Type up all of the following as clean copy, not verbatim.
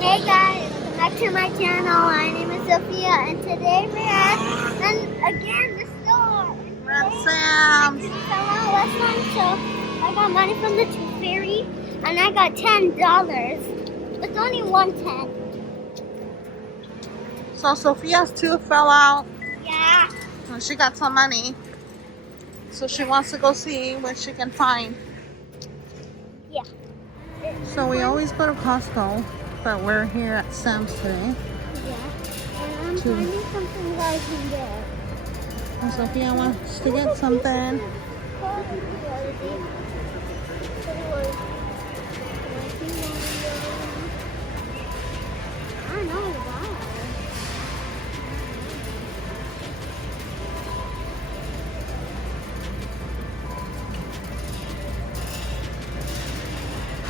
Hey guys, welcome back to my channel. My name is Sophia, and today we're at, and again, the store. We're at Sam's. Fell out last month, so I got money from the Tooth Fairy, and I got $10. It's only $1.10. So Sophia's tooth fell out Yeah. and she got some money. So she wants to go see what she can find. Yeah. So we always go to Costco, but we're here at Sam's today. Yeah. And I'm finding something that I can get. And Sophia wants to get something. I know why.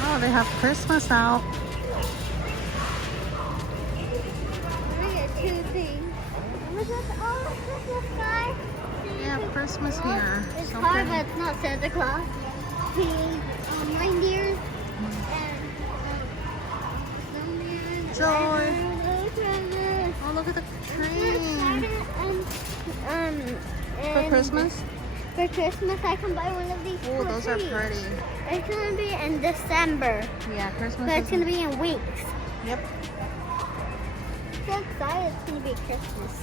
Oh, they have Christmas out. I get two things. Look at Christmas guy. They have Christmas here. It's So hard, pretty. but it's not Santa Claus. Pink reindeers and snowman. Joy. And Oh, look at the train. For and Christmas? For Christmas, I can buy one of these. Oh, those are trees. pretty. It's gonna be in December, Yeah, Christmas but it's is... gonna be in weeks. Yep. I'm so excited it's gonna be Christmas.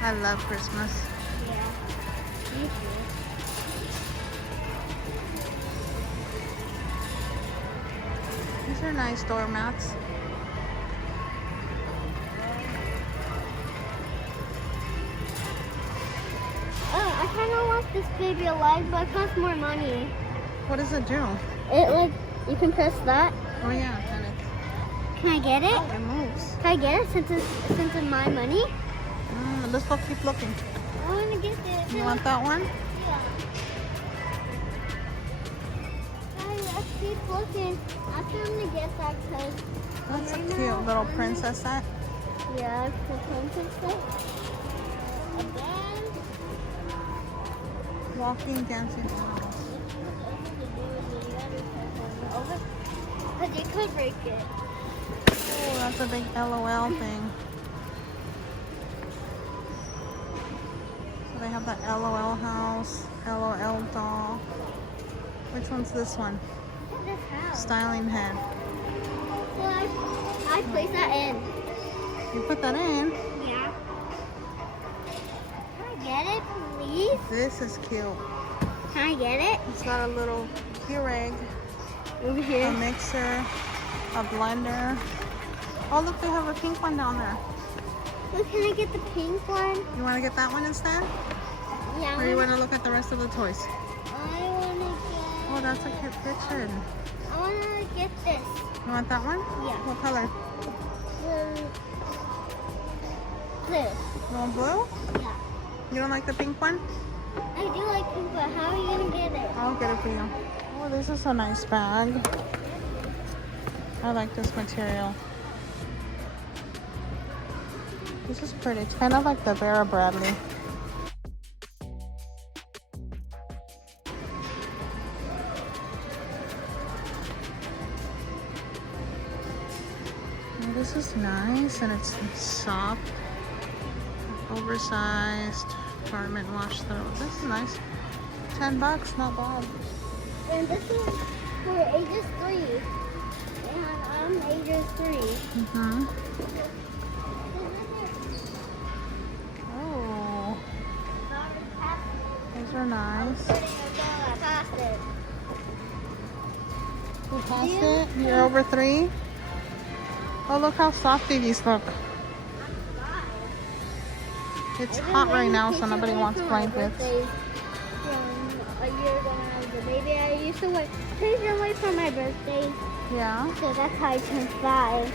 I love Christmas. Yeah, me too. These are nice doormats. I kind of want this baby alive, but it costs more money. What does it do? It you can press that. Oh yeah, and Can I get it? it moves. Can I get it since it's my money? Let's go keep looking. I want to get this. You want that one? Yeah. Let's keep looking. After I'm gonna get that because. That's a cute little princess set. Yeah, it's the princess set. A band. Walking, dancing animals. Because you could break it. Oh, that's a big LOL thing. So they have the LOL house, LOL doll. Which one's this one? This house. Styling head. So I place that in. You put that in. Yeah. Can I get it, please? This is cute. Can I get it? It's got a little Keurig, Over a here. mixer, a blender. Oh, look, they have a pink one down there. Look, can I get the pink one? You want to get that one instead? Yeah. Or you want to look at the rest of the toys? I want to Oh, that's a cute kitchen. I want to get this. You want that one? Yeah. What color? This. You want blue? Yeah. You don't like the pink one? I do like pink, but how are you going to get it? I'll get it for you. Oh, this is a nice bag. I like this material. This is pretty. It's kind of like the Vera Bradley. Oh, this is nice, and it's soft, oversized garment wash throw. This is nice. $10, not bad. And this is for ages 3. And I'm ages 3. Mm-hmm. Oh, those are nice. You passed it? You're over 3? Oh, look how softy these look. It's hot right now, so nobody wants blankets. From a year ago when I was a baby, I used to wait patiently for my birthday. Yeah. So that's how I turned 5.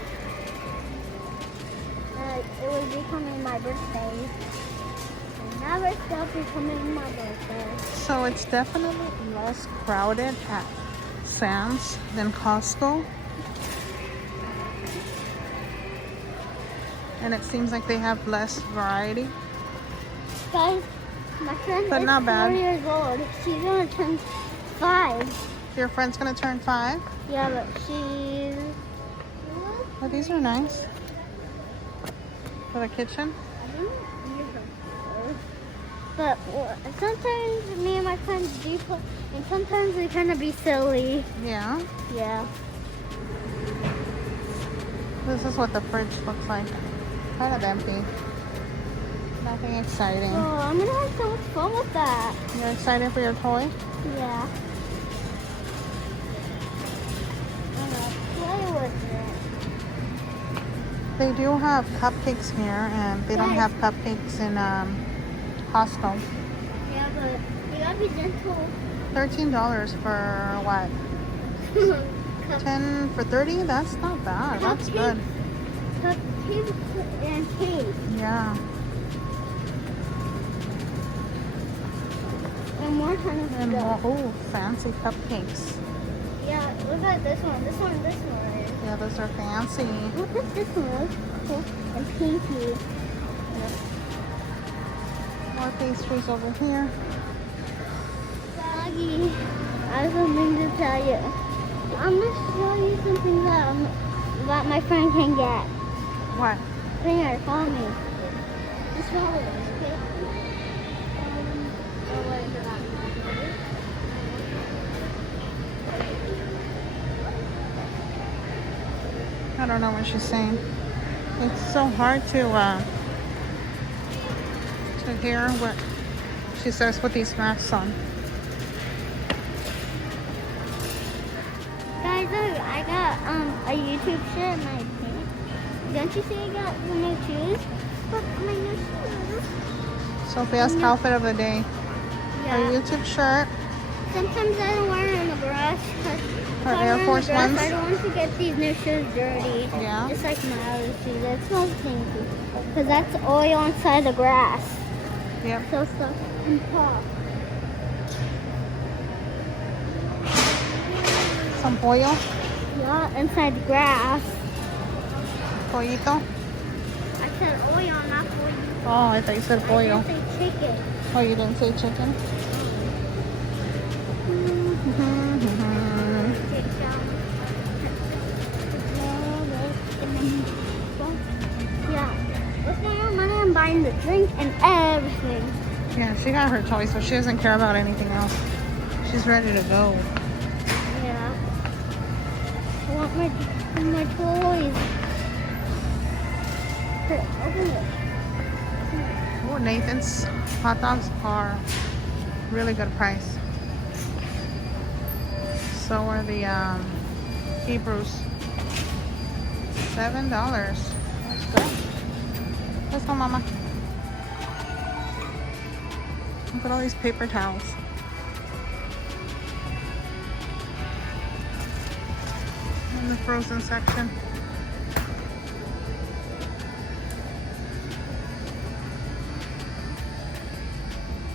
It was becoming my birthday. And now it's still becoming my birthday. So it's definitely less crowded at Sam's than Costco. And it seems like they have less variety. Guys, my friend But is not bad. 4 years old. She's gonna turn 5. Your friend's gonna turn 5? Yeah, but she's... I Oh, these are nice. For the kitchen. But sometimes me and my friends do put, and sometimes they kind of be silly. Yeah. Yeah. This is what the fridge looks like. Kind of empty. Nothing exciting. Oh, I'm gonna have so much fun with that. You're excited for your toy? Yeah. I'm gonna play with it. They do have cupcakes here, and they don't have cupcakes in Costco. Yeah, but you gotta be gentle. $13 for what? 10 for 30? That's not bad. That's good. Cupcakes and cake. Yeah. And more kind of And more, stuff. oh, fancy cupcakes. Yeah, look at this one. This one. Yeah, those are fancy. Look at this one. Cool. And pinky. More pastries over here. Doggy, I have something to tell you. I'm gonna show you something that my friend can get. What? Here, follow me. Just follow us, okay? I don't know what she's saying. It's so hard to hear what she says with these masks on. Guys, look, I got a YouTube shirt in my pants. Don't you see I got the new shoes? Look, my new shoes. Sophia's outfit of the day. Yeah. Her YouTube shirt. Sometimes I don't wear it in the brush. Her Air Force Ones. I don't want to get these new shoes dirty. Yeah. Just like my other shoes. It smells stinky. Because that's oil inside the grass. Yep. So stuff and pop. Some pollo. Yeah, inside the grass. Pollito. I said oil, not oil. Oh, I thought you said pollo. I didn't say chicken. Oh, you didn't say chicken? Yeah. With my own money, I'm buying the drink and everything. Yeah, she got her toy, so she doesn't care about anything else. She's ready to go. Yeah. I want my toys. Here, open it. Oh, Nathan's hot dogs are really good price. So are the Hebrews. $7. That's good. Let's go, Mama. Look at all these paper towels. In the frozen section.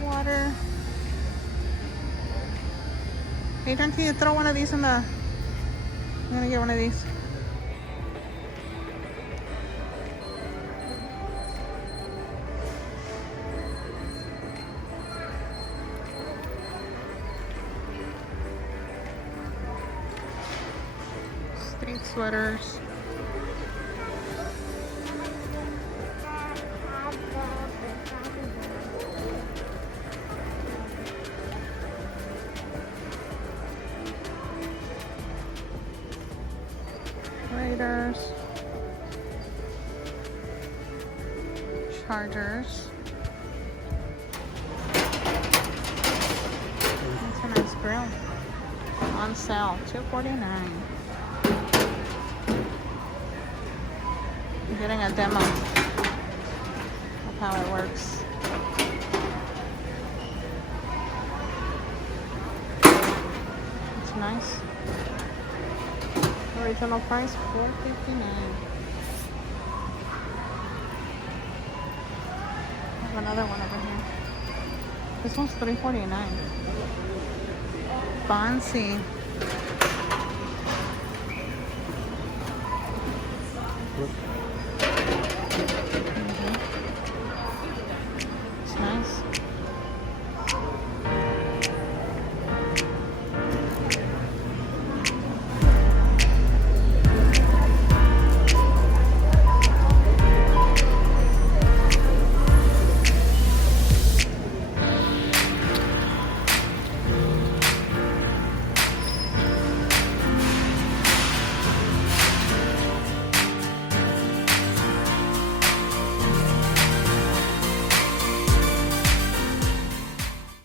Water. Hey, can you throw one of these in the... I'm gonna get one of these. State sweaters. Raiders. Chargers. That's a nice grill. On sale, $2.49. I'm getting a demo of how it works. It's nice. Original price $4.59. Have another one over here. This one's $3.49. Bonsi.